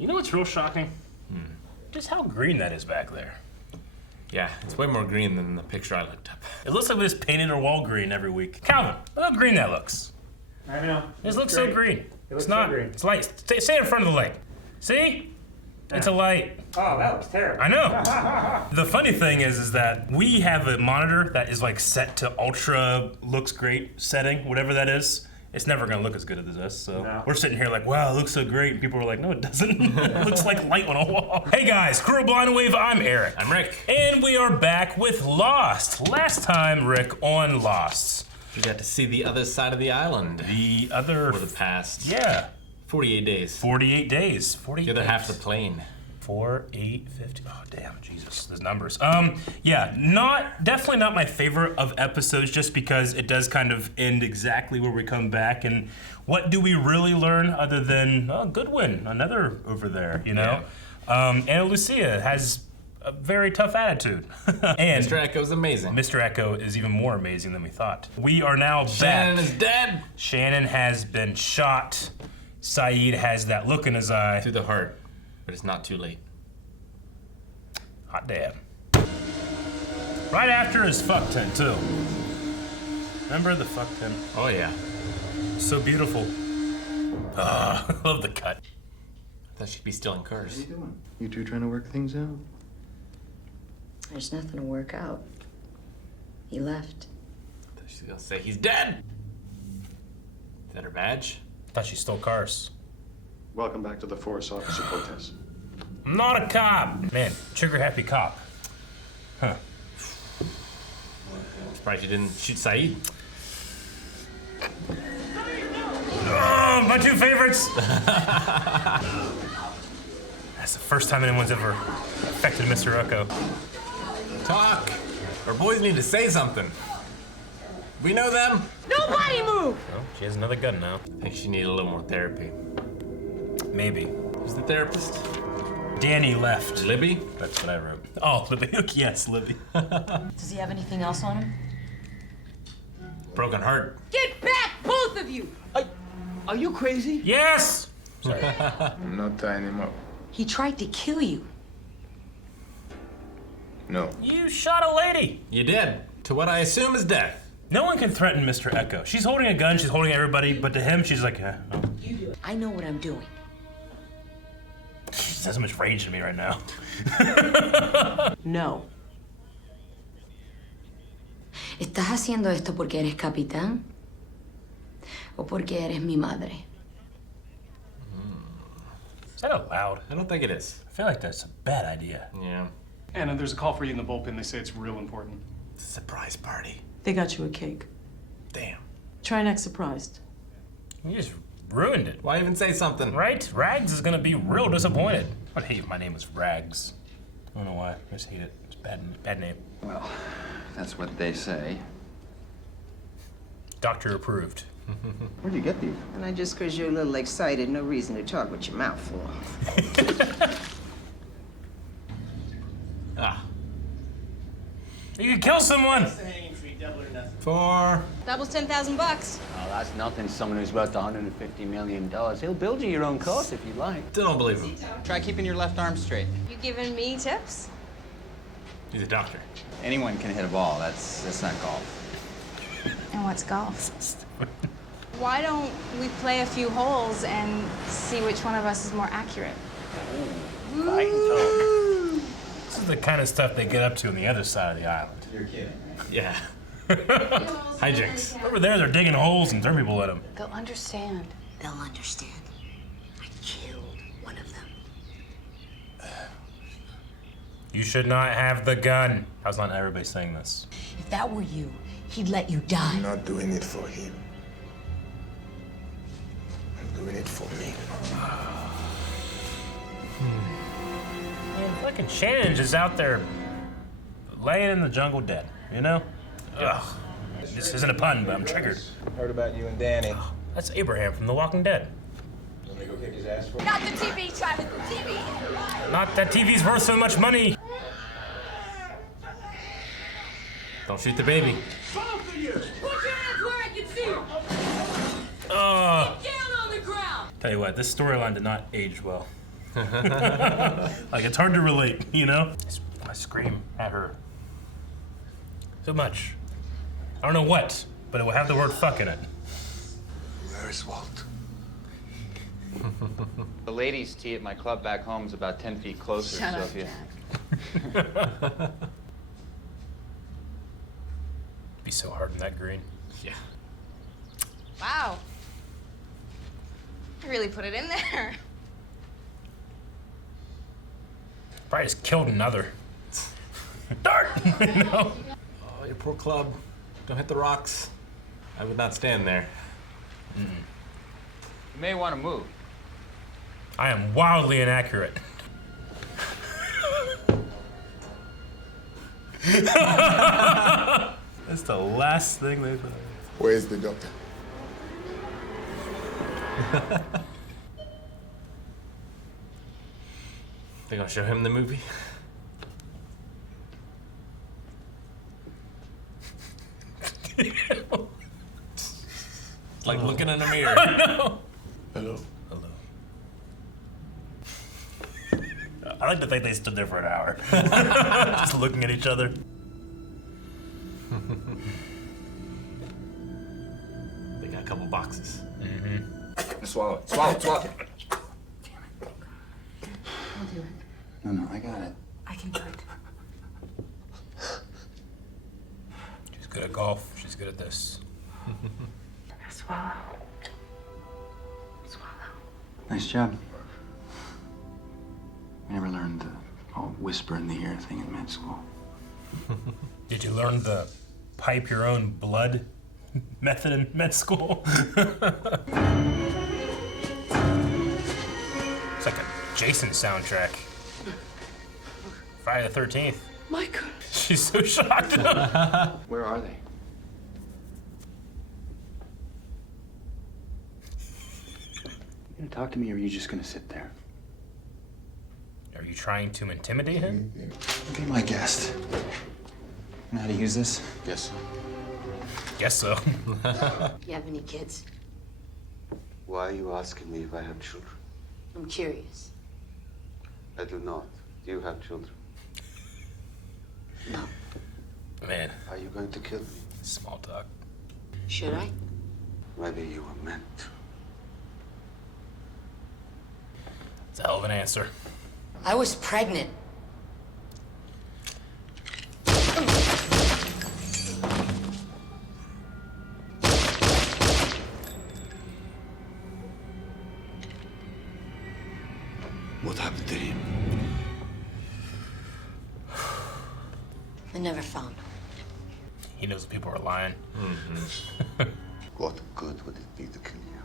You know what's real shocking? Just how green that is back there. Yeah, it's way more green than the picture I looked up. It looks like we just painted our wall green every week. Calvin, look how green that looks. I know. This looks so green. It looks It's not. so green. It's light. Stay in front of the light. See? It's a light. Oh, that looks terrible. I know. The funny thing is that we have a monitor that is like set to ultra looks great setting, whatever that is. It's never gonna look as good as this, so No. we're sitting here like, wow, it looks so great, and people are like, no, it doesn't. It looks like light on a wall. Hey guys, Crew of Blind Wave, I'm Eric. I'm Rick. And we are back with Lost. Last time, Rick, on Lost. We got to see the other side of the island. The other... For the past 48 days. 48 days. 48 The other days. half of the plane. 4, 8, 50. Oh damn, Jesus, those numbers. Definitely not my favorite of episodes, just because it does kind of end exactly where we come back. And what do we really learn other than Goodwin, another over there, you know? Yeah. And Lucia has a very tough attitude. And Mr. Echo's amazing. Mr. Echo is even more amazing than we thought. We are now back. Shannon is dead. Shannon has been shot. Saeed has that look in his eye. Through the heart. But it's not too late. Hot damn. Right after his fuck tent, too. Remember the fuck tent? Oh yeah. So beautiful. I love the cut. I thought she'd be stealing cars. What are you doing? You two trying to work things out? There's nothing to work out. He left. I thought she was gonna say he's dead. Is that her badge? Thought she stole cars. Welcome back to the Force Officer Cortez. I'm not a cop. Man, trigger happy cop. Huh. Surprised you didn't shoot Saeed. Oh, my two favorites. That's the first time anyone's ever affected Mr. Echo. Talk. Our boys need to say something. We know them. Nobody move! Oh, she has another gun now. I think she needed a little more therapy. Maybe. Who's the therapist? Danny left. Libby? That's what I wrote. Oh, Libby. Yes, Libby. Does he have anything else on him? Broken heart. Get back, both of you! Are you crazy? Yes! Not anymore. He tried to kill you. No. You shot a lady. You did. To what I assume is death. No one can threaten Mr. Echo. She's holding a gun, she's holding everybody, but to him, she's like, no. I know what I'm doing. She has so much rage in me right now. No. ¿Estás haciendo esto porque eres capitán? ¿O porque eres mi madre? Is that allowed? I don't think it is. I feel like that's a bad idea. Yeah. Anna, there's a call for you in the bullpen. They say it's real important. It's a surprise party. They got you a cake. Damn. Try and act surprised. You just ruined it. Why even say something? Right? Rags is gonna be real disappointed. I'd hate if my name was Rags. I don't know why. I just hate it. It's a bad name. Well, that's what they say. Doctor approved. Where'd you get these? And I just because you're a little excited, no reason to talk with your mouth full. Ah. You could kill someone! For... That was $10,000. Oh, that's nothing. Someone who's worth $150 million. He'll build you your own course if you like. Still don't believe him. Try keeping your left arm straight. You giving me tips? He's a doctor. Anyone can hit a ball. That's not golf. And what's golf? Why don't we play a few holes and see which one of us is more accurate? This is the kind of stuff they get up to on the other side of the island. You're kidding. Yeah. Hijinks. Over there, they're digging holes and throwing people at them. They'll understand. They'll understand. I killed one of them. You should not have the gun. How's not everybody saying this? If that were you, he'd let you die. I'm not doing it for him. I'm doing it for me. Man, fucking Shannon's just out there laying in the jungle dead, you know? Ugh. This isn't a pun, but I'm triggered. Heard about you and Danny. That's Abraham from The Walking Dead. Let me go kick his ass for Not the TV, Travis, the TV! Not that TV's worth so much money. Don't shoot the baby. Both of you! Put your hands where I can see you! Get down on the ground! Tell you what, this storyline did not age well. Like, it's hard to relate, you know? I scream at her so much. I don't know what, but it will have the word fuck in it. Where's Walt? The ladies' tea at my club back home is about 10 feet closer. Shut so up, if you... Jack. Be so hard in that green. Yeah. Wow. I really put it in there. Probably just killed another. Dart! No. Oh, your poor club. Don't hit the rocks. I would not stand there. You may want to move. I am wildly inaccurate. That's the last thing they've done. Where's the doctor? They gonna show him the movie? It's like looking in a mirror. No. Hello? Hello. I like to think they stood there for an hour. Just looking at each other. They got a couple boxes. Swallow it. Swallow it. Swallow it. I'll do it. No, I got it. I can do it. She's good at golf. She's good at this. Swallow. Swallow. Nice job. We never learned the whole whisper in the ear thing in med school. Did you learn the pipe your own blood method in med school? It's like a Jason soundtrack. Friday the 13th. Michael. She's so shocked. Where are they? You gonna talk to me, or are you just gonna sit there? Are you trying to intimidate him? Be my guest. You know how to use this? Yes, sir. Guess so. You have any kids? Why are you asking me if I have children? I'm curious. I do not. Do you have children? No. Man, Are you going to kill me? small talk. Should I? Maybe you were meant to. It's a hell of an answer. I was pregnant. What happened to him? I never found him. He knows people are lying. What good would it be to kill you?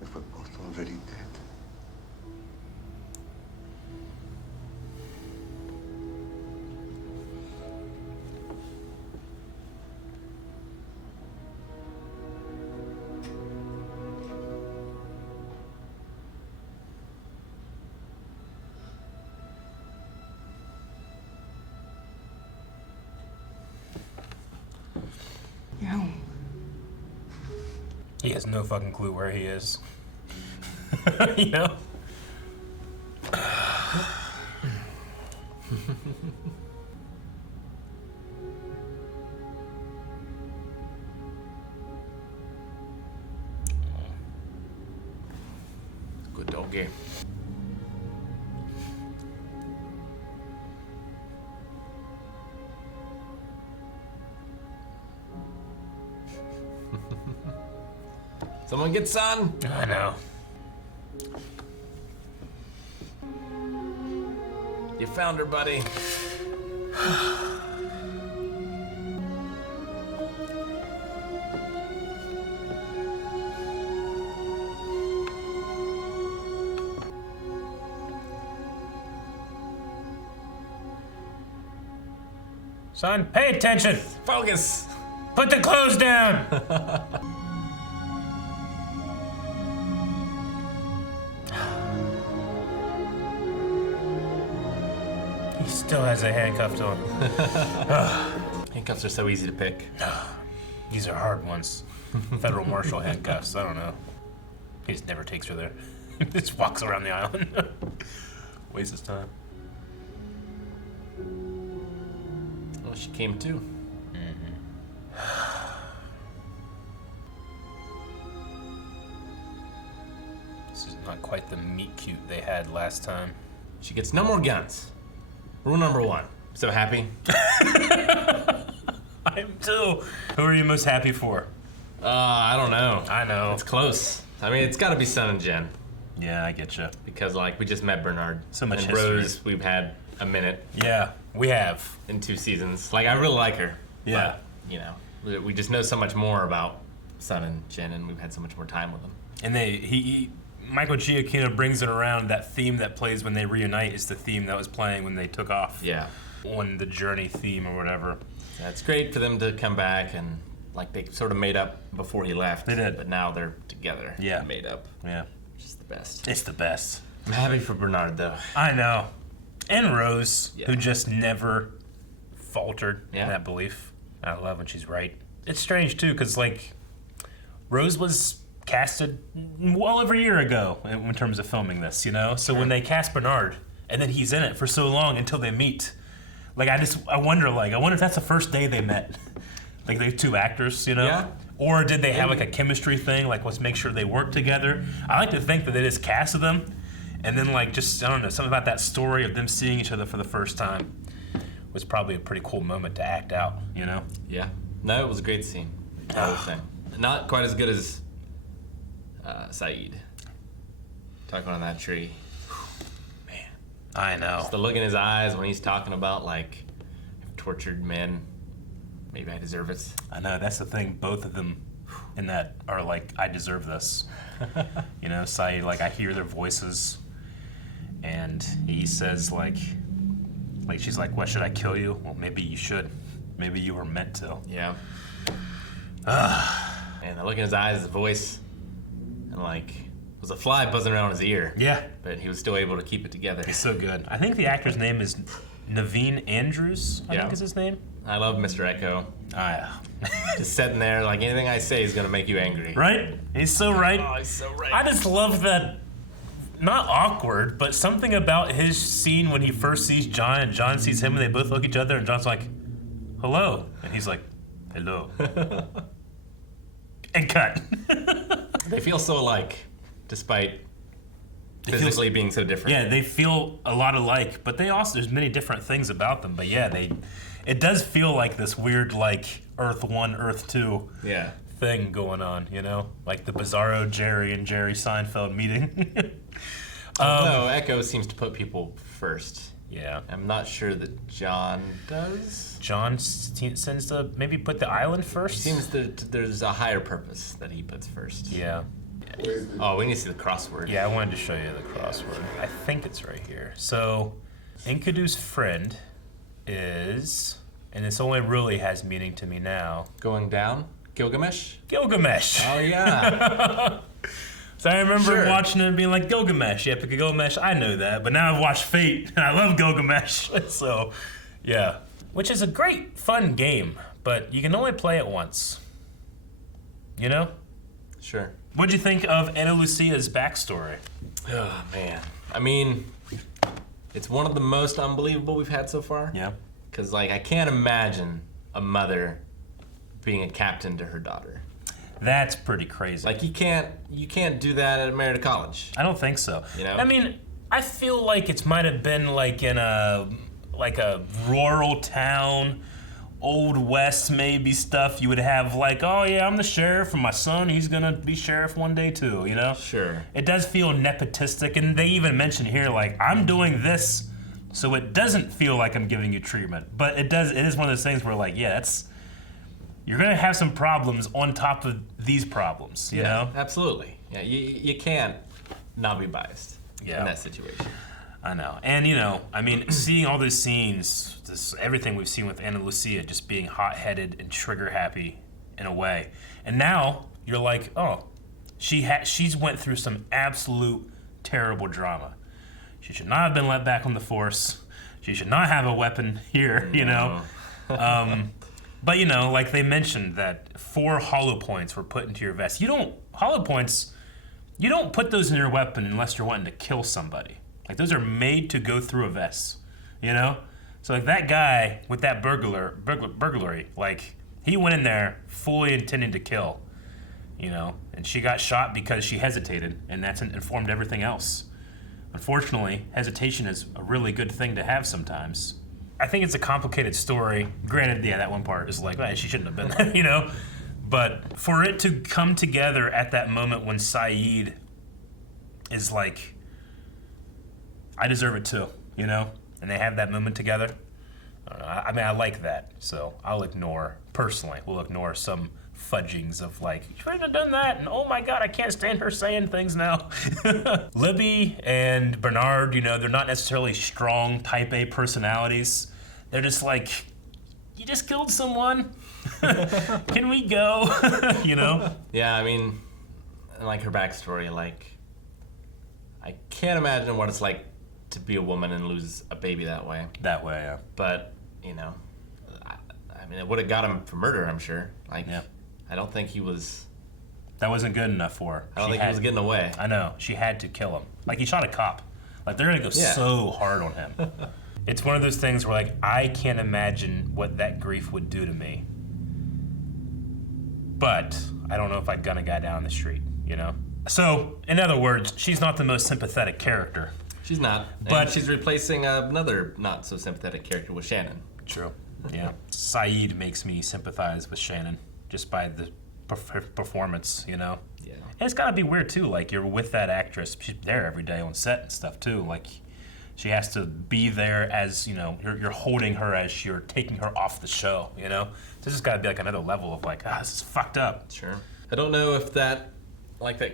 If we're both already dead. You're home. He has no fucking clue where he is. You know? Good doggy. Someone get sun. I know. You found her, buddy. Son, pay attention. Focus. Put the clothes down. He still has a handcuffed on. Handcuffs are so easy to pick. These are hard ones. Federal marshal handcuffs. I don't know. He just never takes her there. Just walks around the island. Wastes his time. Well, she came too. This is not quite the meet cute they had last time. She gets no more guns. Rule number 1. So happy? I am too. Who are you most happy for? I don't know. I know. It's close. I mean, it's got to be Sun and Jen. Yeah, I get you. Because, like, we just met Bernard. So much and history. Rose, we've had a minute Yeah, we have. in 2 seasons. Like, I really like her. Yeah. But, you know, we just know so much more about Sun and Jen, and we've had so much more time with them. And Michael Giacchino brings it around. That theme that plays when they reunite is the theme that was playing when they took off. Yeah. On the journey theme or whatever. Yeah, it's great for them to come back and, like, they sort of made up before he left. They did. But now they're together. Yeah. And made up. Yeah. Which is the best. It's the best. I'm happy for Bernard, though. I know. And Rose, Yeah. who just never faltered in Yeah. that belief. I love when she's right. It's strange, too, because, like, Rose was casted well over a year ago in terms of filming this, you know? So when they cast Bernard, and then he's in it for so long until they meet, like, I wonder if that's the first day they met. Like, the 2 actors, you know? Yeah. Or did they have, like, a chemistry thing? Like, let's make sure they work together. I like to think that they just casted them, and then, like, just, I don't know, something about that story of them seeing each other for the first time was probably a pretty cool moment to act out, you know? Yeah. No, it was a great scene. The whole thing. Not quite as good as Saeed. Talking on that tree. Man. I know. Just the look in his eyes when he's talking about, like, I've tortured men. Maybe I deserve it. I know, that's the thing. Both of them in that are like, I deserve this. You know, Saeed, like, I hear their voices, and he says, like, she's like, what, should I kill you? Well, maybe you should. Maybe you were meant to. Yeah. And the look in his eyes, his voice, and, like, it was a fly buzzing around his ear. Yeah. But he was still able to keep it together. He's so good. I think the actor's name is Naveen Andrews, I think is his name. I love Mr. Echo. Yeah. Just sitting there, like, anything I say is gonna make you angry. Right? He's so right. Oh, he's so right. I just love that, not awkward, but something about his scene when he first sees John and John sees him and they both look at each other and John's like, hello. And he's like, hello. And cut. They feel so alike, despite physically being so different. Yeah, they feel a lot alike, but they also, there's many different things about them. But yeah, it does feel like this weird, like, Earth 1, Earth 2 thing going on, you know? Like the bizarro Jerry and Jerry Seinfeld meeting. Although Echo seems to put people first. Yeah. I'm not sure that John does. John tends to maybe put the island first? It seems that there's a higher purpose that he puts first. Yeah. Oh, we need to see the crossword. Yeah, I wanted to show you the crossword. I think it's right here. So, Enkidu's friend is, and this only really has meaning to me now. Going down? Gilgamesh? Gilgamesh. Oh, yeah. So I remember watching it and being like, Gilgamesh, Epic of Gilgamesh, I know that. But now I've watched Fate, and I love Gilgamesh. So, yeah. Which is a great, fun game, but you can only play it once. You know? Sure. What'd you think of Ana Lucia's backstory? Oh, man. I mean, it's one of the most unbelievable we've had so far. Yeah. Because, like, I can't imagine a mother being a captain to her daughter. That's pretty crazy. Like, you can't do that at Marietta College. I don't think so. You know? I mean, I feel like it might have been like in a rural town, Old West maybe stuff. You would have like, oh yeah, I'm the sheriff and my son, he's gonna be sheriff one day too, you know? Sure. It does feel nepotistic, and they even mention here like, I'm doing this so it doesn't feel like I'm giving you treatment. But it is one of those things where like, yeah, you're gonna have some problems on top of these problems, you know? Absolutely. Yeah, you can't not be biased in that situation. I know. And, you know, I mean, seeing all these scenes, everything we've seen with Ana Lucia just being hot-headed and trigger-happy in a way. And now you're like, oh, she's went through some absolute terrible drama. She should not have been let back on the force. She should not have a weapon here, you know? But, you know, like they mentioned that 4 hollow points were put into your vest. Hollow points You don't put those in your weapon unless you're wanting to kill somebody. Like, those are made to go through a vest, you know? So, like, that guy with that burglary, like, he went in there fully intending to kill, you know? And she got shot because she hesitated, and that's informed everything else. Unfortunately, hesitation is a really good thing to have sometimes. I think it's a complicated story. Granted, yeah, that one part is like, she shouldn't have been there, you know? But for it to come together at that moment when Saeed is like, I deserve it too, you know? And they have that moment together. I mean, I like that. So we'll ignore some fudgings of like, you shouldn't have done that, and oh my God, I can't stand her saying things now. Libby and Bernard, you know, they're not necessarily strong type A personalities. They're just like, you just killed someone. Can we go? You know? Yeah, I mean, like her backstory, like, I can't imagine what it's like to be a woman and lose a baby that way. That way, yeah. But, you know, I mean, it would have got him for murder, I'm sure. Like, yeah. I don't think he was... That wasn't good enough for her. I don't think he was getting away. I know. She had to kill him. Like, he shot a cop. Like, they're going to go so hard on him. It's one of those things where, like, I can't imagine what that grief would do to me. But I don't know if I'd gun a guy down the street, you know? So, in other words, she's not the most sympathetic character. She's not. But and she's replacing another not so sympathetic character with Shannon. True. Yeah. Saeed makes me sympathize with Shannon just by the performance, you know? Yeah. And it's gotta be weird too, like you're with that actress, she's there every day on set and stuff too, like she has to be there as, you know, you're holding her as you're taking her off the show, you know? This has gotta be like another level of like, this is fucked up. Sure. I don't know if that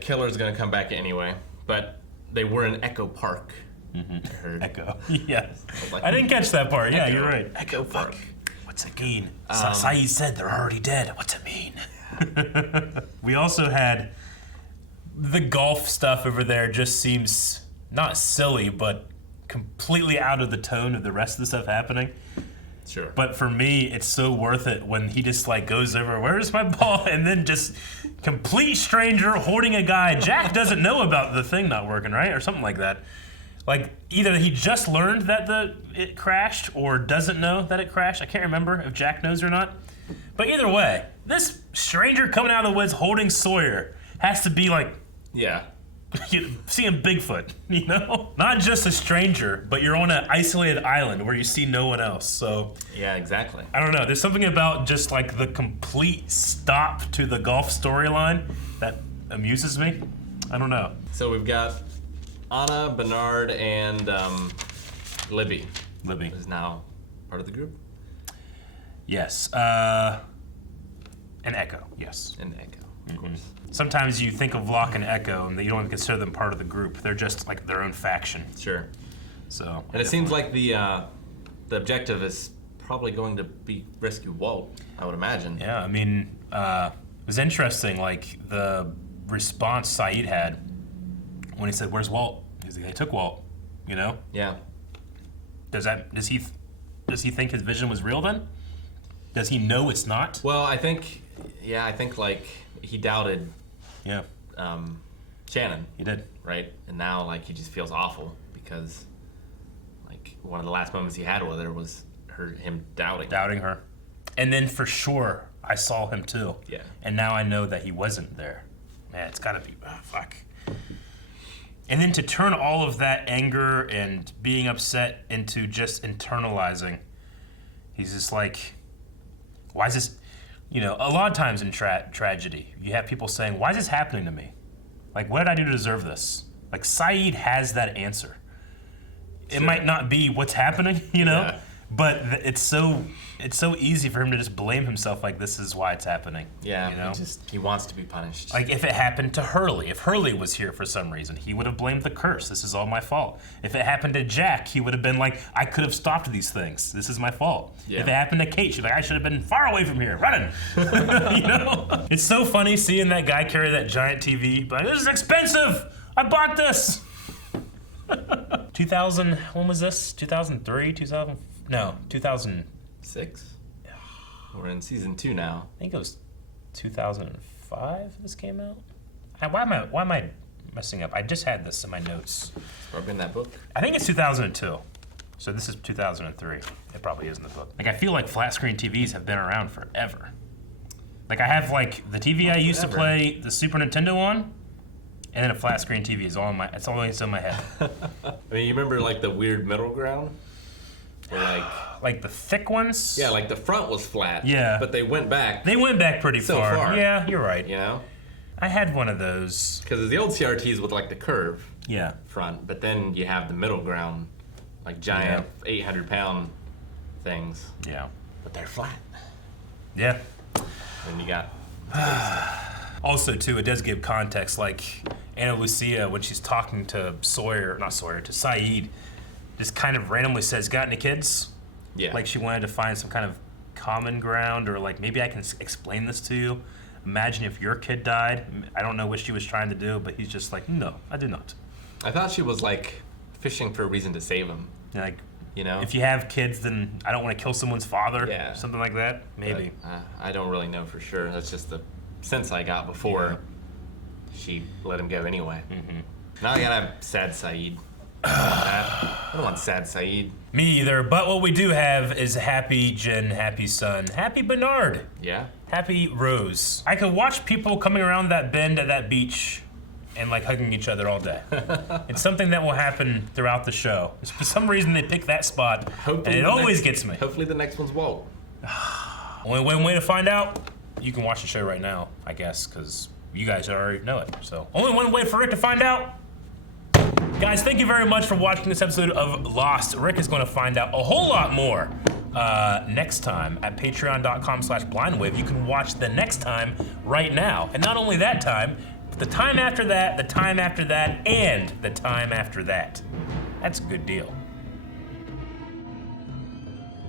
killer is gonna come back anyway, but they were in Echo Park. Mm-hmm. I heard. Echo. Yes. I didn't catch that part. Yeah, you're right. Echo Park. What's it mean? Saeed said they're already dead. What's it mean? We also had the golf stuff over there just seems not silly, but completely out of the tone of the rest of the stuff happening. Sure. But for me, it's so worth it when he just like goes over, where's my ball? And then just complete stranger holding a guy. Jack doesn't know about the thing not working, right? Or something like that. Like, either he just learned that it crashed or doesn't know that it crashed. I can't remember if Jack knows or not. But either way, this stranger coming out of the woods holding Sawyer has to be like... Yeah. Seeing Bigfoot, you know? Not just a stranger, but you're on an isolated island where you see no one else, so... Yeah, exactly. I don't know. There's something about just, like, the complete stop to the golf storyline that amuses me. I don't know. So we've got Anna, Bernard, and Libby. Libby. Is now part of the group? Yes. And Echo, yes. And Echo, of course. Sometimes you think of Locke and Echo, and you don't even consider them part of the group. They're just like their own faction. Sure. So. And it seems like the objective is probably going to be rescue Walt, I would imagine. Yeah, I mean, it was interesting, like the response Saeed had when he said, "Where's Walt?" He's like, "They took Walt," you know? Yeah. Does he think his vision was real then? Does he know it's not? Well, I think like he doubted. Yeah. Shannon. He did. Right? And now like he just feels awful because like one of the last moments he had with her was him doubting her. And then for sure I saw him too. Yeah. And now I know that he wasn't there. Man, it's gotta be fuck. And then to turn all of that anger and being upset into just internalizing, he's just like, why is this, you know, a lot of times in tragedy, you have people saying, why is this happening to me? Like, what did I do to deserve this? Like, Saeed has that answer. It might not be what's happening, you know, but it's so easy for him to just blame himself like this is why it's happening. Yeah, you know? he wants to be punished. Like if it happened to Hurley, if Hurley was here for some reason, he would have blamed the curse. This is all my fault. If it happened to Jack, he would have been like, I could have stopped these things. This is my fault. Yeah. If it happened to Kate, she's like, I should have been far away from here, running. You know? It's so funny seeing that guy carry that giant TV, but this is expensive. I bought this. 2000, when was this? 2003, 2000? No, 2006. We're in season 2 now. I think it was 2005 this came out. Why am I messing up? I just had this in my notes. Probably in that book. I think it's 2002. So this is 2003. It probably is in the book. Like, I feel like flat screen TVs have been around forever. Like, I have like the TV I used to play the Super Nintendo on, and then a flat screen TV is all in my. It's always in my head. I mean, you remember like the weird middle ground, where like the thick ones. Yeah, like the front was flat. Yeah. But they went back. They went back pretty so far. Yeah, you're right. You know. I had one of those. Because the old CRTs with like the curve. Yeah. Front, but then you have the middle ground, like giant 800-pound things. Yeah. But they're flat. Yeah. Then you got. Also, too, it does give context. Like Ana Lucia, when she's talking to to Saeed, just kind of randomly says, "Got any kids?" Yeah. Like she wanted to find some kind of common ground, or like maybe I can explain this to you. Imagine if your kid died. I don't know what she was trying to do, but he's just like, "No, I do not." I thought she was like fishing for a reason to save him. Like, you know, if you have kids, then I don't want to kill someone's father. Yeah. Something like that. Maybe. But, I don't really know for sure. That's just the sense I got before she let him go anyway. Mm-hmm. Now I gotta have sad Saeed. I don't want sad Saeed. Me either. But what we do have is happy Jen, happy son, happy Bernard. Yeah. Happy Rose. I could watch people coming around that bend at that beach and like hugging each other all day. It's something that will happen throughout the show. For some reason they pick that spot, and it always gets me. Hopefully the next one's Walt. Only one way to find out, you can watch the show right now, I guess, because you guys already know it. So only one way for Rick to find out. Guys, thank you very much for watching this episode of Lost. Rick is going to find out a whole lot more next time at patreon.com/blindwave. You can watch the next time right now. And not only that time, but the time after that, the time after that, and the time after that. That's a good deal.